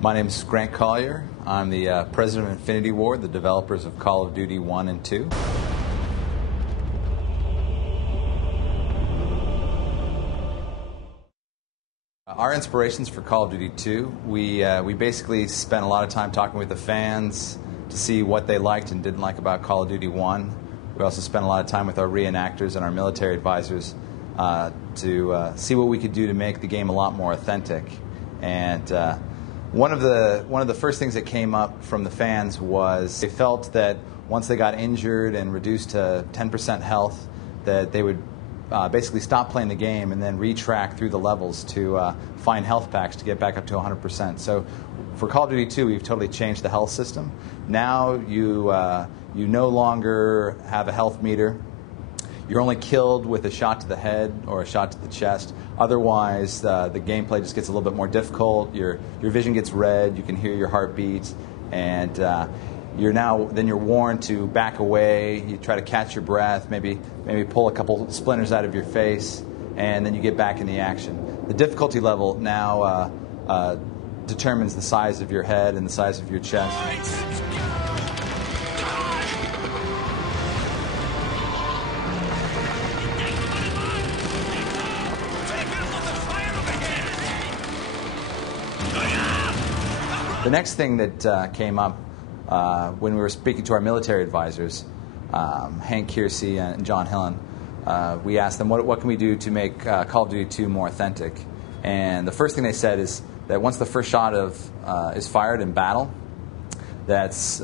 My name is Grant Collier. I'm the president of Infinity Ward, the developers of Call of Duty 1 and 2. Our inspirations for Call of Duty 2, we basically spent a lot of time talking with the fans to see what they liked and didn't like about Call of Duty 1. We also spent a lot of time with our reenactors and our military advisors to see what we could do to make the game a lot more authentic. And one of the first things that came up from the fans was they felt that once they got injured and reduced to 10% health, that they would basically stop playing the game and then retrack through the levels to find health packs to get back up to 100%. So for Call of Duty 2, we've totally changed the health system. Now you no longer have a health meter. You're only killed with a shot to the head or a shot to the chest. Otherwise, the gameplay just gets a little bit more difficult. Your vision gets red. You can hear your heartbeat, and you're warned to back away. You try to catch your breath, maybe pull a couple splinters out of your face, and then you get back in the action. The difficulty level now determines the size of your head and the size of your chest. The next thing that came up when we were speaking to our military advisors, Hank Kiersey and John Hillen, we asked them, what can we do to make Call of Duty 2 more authentic? And the first thing they said is that once the first shot is fired in battle, that's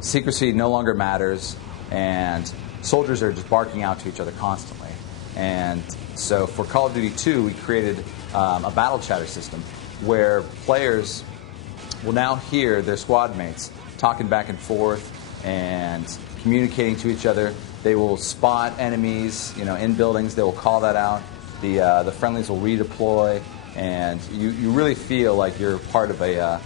secrecy no longer matters, and soldiers are just barking out to each other constantly. And so for Call of Duty 2, we created a battle chatter system where players will now hear their squad mates talking back and forth and communicating to each other. They will spot enemies, in buildings. They will call that out. The friendlies will redeploy, and you really feel like you're part of a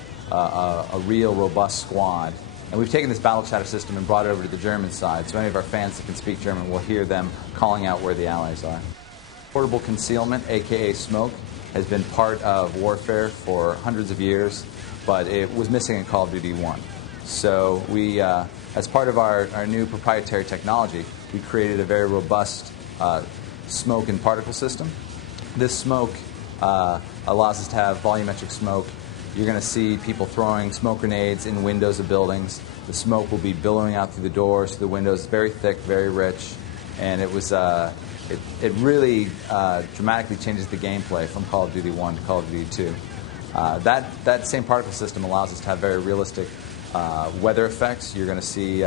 real, robust squad. And we've taken this battle chatter system and brought it over to the German side, so any of our fans that can speak German will hear them calling out where the allies are. Portable concealment, aka smoke, has been part of warfare for hundreds of years, but it was missing in Call of Duty 1. So we, as part of our new proprietary technology, we created a very robust smoke and particle system. This smoke allows us to have volumetric smoke. You're going to see people throwing smoke grenades in windows of buildings. The smoke will be billowing out through the doors, through the windows, very thick, very rich, and it was it really dramatically changes the gameplay from Call of Duty 1 to Call of Duty 2. That same particle system allows us to have very realistic weather effects. You're going to see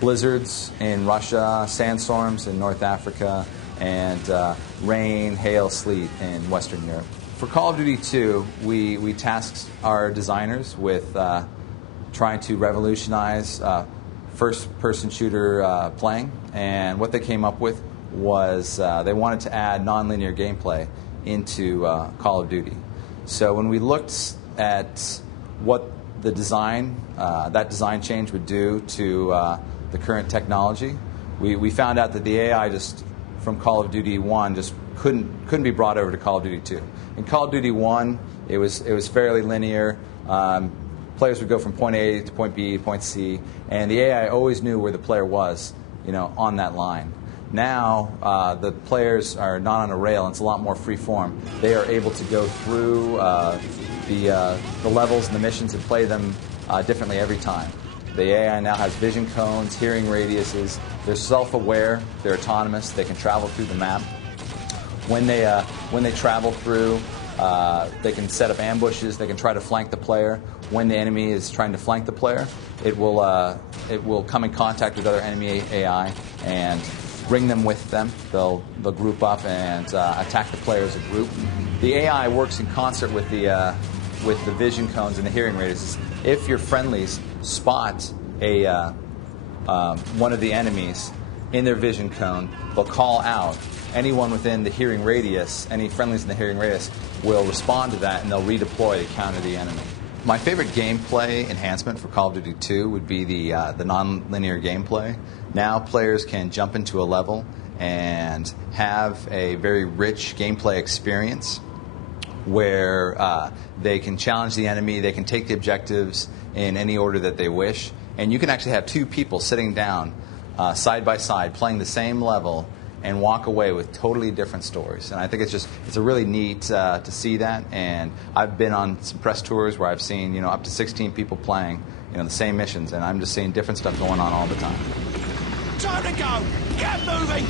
blizzards in Russia, sandstorms in North Africa, and rain, hail, sleet in Western Europe. For Call of Duty 2, we tasked our designers with trying to revolutionize first-person shooter playing, and what they came up with was they wanted to add non-linear gameplay into Call of Duty. So when we looked at what the design, that design change would do to the current technology, we found out that the AI just from Call of Duty 1 just couldn't be brought over to Call of Duty 2. In Call of Duty 1, it was fairly linear. Players would go from point A to point B to point C, and the AI always knew where the player was, on that line. Now, the players are not on a rail, and it's a lot more free form. They are able to go through the levels and the missions and play them differently every time. The AI now has vision cones, hearing radiuses. They're self-aware. They're autonomous. They can travel through the map. When they travel through, they can set up ambushes. They can try to flank the player. When the enemy is trying to flank the player, it will come in contact with other enemy AI and bring them with them. They'll group up and attack the player as a group. The AI works in concert with the vision cones and the hearing radiuses. If your friendlies spot one of the enemies in their vision cone, they'll call out. Anyone within the hearing radius, any friendlies in the hearing radius, will respond to that, and they'll redeploy to counter the enemy. My favorite gameplay enhancement for Call of Duty 2 would be the non-linear gameplay. Now players can jump into a level and have a very rich gameplay experience where they can challenge the enemy, they can take the objectives in any order that they wish, and you can actually have two people sitting down side by side playing the same level and walk away with totally different stories. And I think it's a really neat to see that. And I've been on some press tours where I've seen up to 16 people playing the same missions, and I'm just seeing different stuff going on all the time. Time to go! Get moving!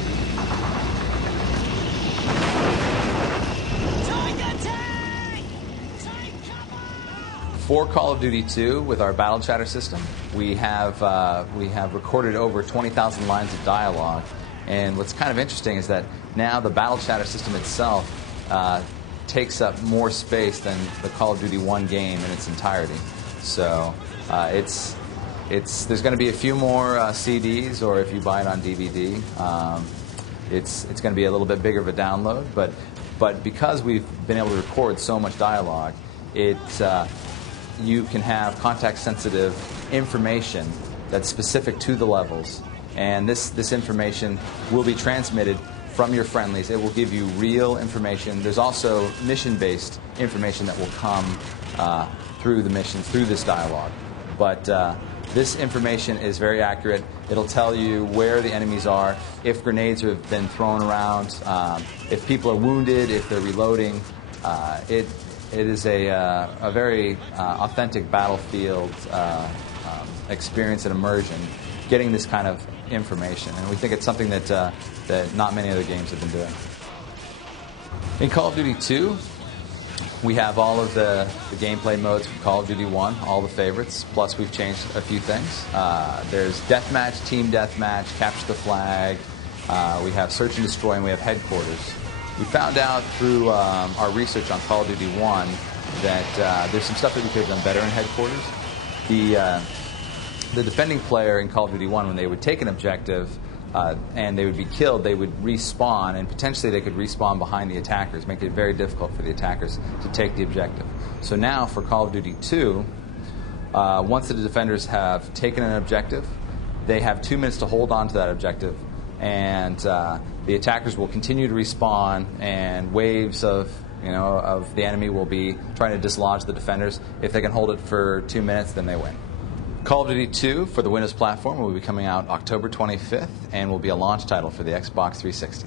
Tiger tank! Take cover! For Call of Duty 2, with our battle chatter system, we have recorded over 20,000 lines of dialogue. And what's kind of interesting is that now the battle chatter system itself takes up more space than the Call of Duty 1 game in its entirety. So there's going to be a few more CDs, or if you buy it on DVD, it's going to be a little bit bigger of a download. But because we've been able to record so much dialogue, you can have context-sensitive information that's specific to the levels. And this information will be transmitted from your friendlies. It will give you real information. There's also mission-based information that will come through the missions, through this dialogue. But this information is very accurate. It'll tell you where the enemies are, if grenades have been thrown around, if people are wounded, if they're reloading. It is a very authentic battlefield experience and immersion, getting this kind of information, and we think it's something that not many other games have been doing. In Call of Duty 2, we have all of the gameplay modes from Call of Duty 1, all the favorites, plus we've changed a few things. There's Deathmatch, Team Deathmatch, Capture the Flag, we have Search and Destroy, and we have Headquarters. We found out through our research on Call of Duty 1 that there's some stuff that we could have done better in Headquarters. The defending player in Call of Duty 1, when they would take an objective and they would be killed, they would respawn, and potentially they could respawn behind the attackers, making it very difficult for the attackers to take the objective. So now for Call of Duty 2, once the defenders have taken an objective, they have 2 minutes to hold on to that objective, and the attackers will continue to respawn, and waves of the enemy will be trying to dislodge the defenders. If they can hold it for 2 minutes, then they win. Call of Duty 2 for the Windows platform will be coming out October 25th and will be a launch title for the Xbox 360.